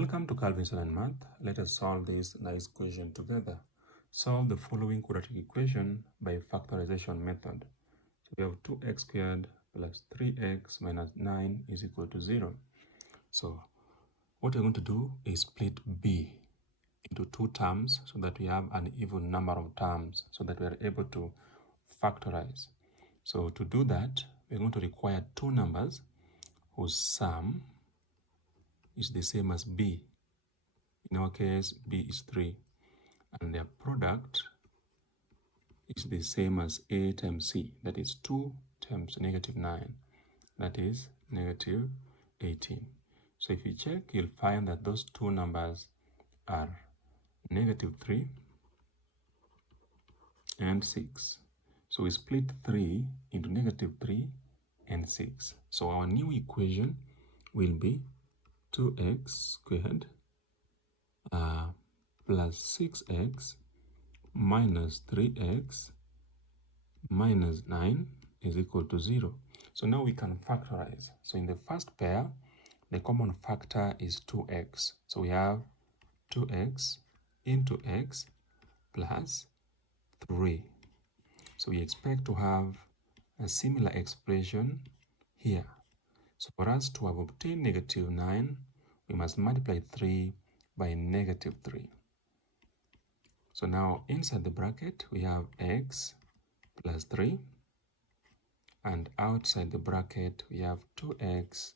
Welcome to Calvin's Online Math. Let us solve this nice equation together. Solve the following quadratic equation by factorization method. So we have 2x squared plus 3x minus 9 is equal to 0. So what we're going to do is split b into two terms so that we have an even number of terms so that we are able to factorize. So to do that, we're going to require two numbers whose sum is the same as b. In our case, b is 3, and their product is the same as a times c, that is 2 times negative 9, that is negative 18. So if you check, you'll find that those two numbers are negative 3 and 6. So we split 3 into negative 3 and 6. So our new equation will be 2x squared plus 6x minus 3x minus 9 is equal to 0. So now we can factorize. So in the first pair, the common factor is 2x. So we have 2x into x plus 3. So we expect to have a similar expression here. So for us to have obtained negative 9, we must multiply 3 by negative 3. So now inside the bracket, we have x plus 3. And outside the bracket, we have 2x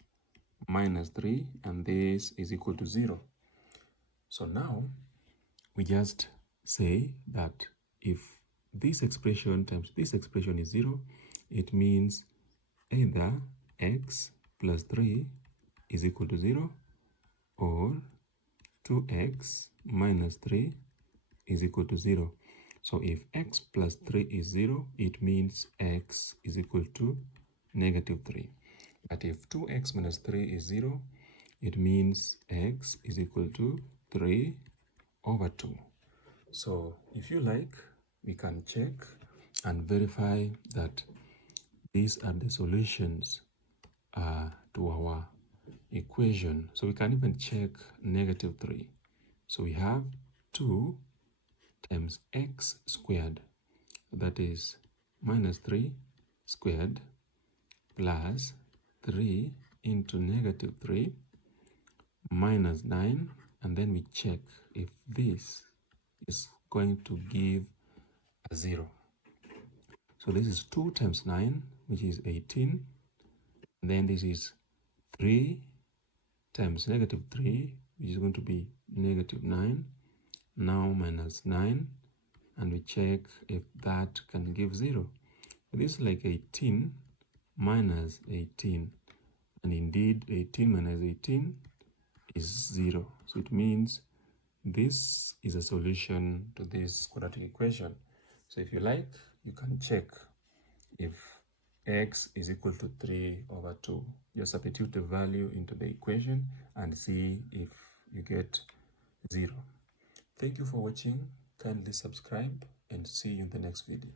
minus 3. And this is equal to 0. So now we just say that if this expression times this expression is 0, it means either x plus 3 is equal to 0 or 2x minus 3 is equal to 0. So if x plus 3 is 0, it means x is equal to negative 3. But if 2x minus 3 is 0, it means x is equal to 3 over 2. So if you like, we can check and verify that these are the solutions to our equation. So we can even check negative 3. So we have 2 times x squared, that is minus 3 squared plus 3 into negative 3 minus 9, and then we check if this is going to give a 0. So this is 2 times 9, which is 18. And then this is 3 times negative 3, which is going to be negative 9. Now minus 9, and we check if that can give 0. This is like 18 minus 18, and indeed 18 minus 18 is 0. So it means this is a solution to this quadratic equation. So if you like, you can check if x is equal to 3 over 2. Just substitute the value into the equation and see if you get 0. Thank you for watching. Kindly subscribe and see you in the next video.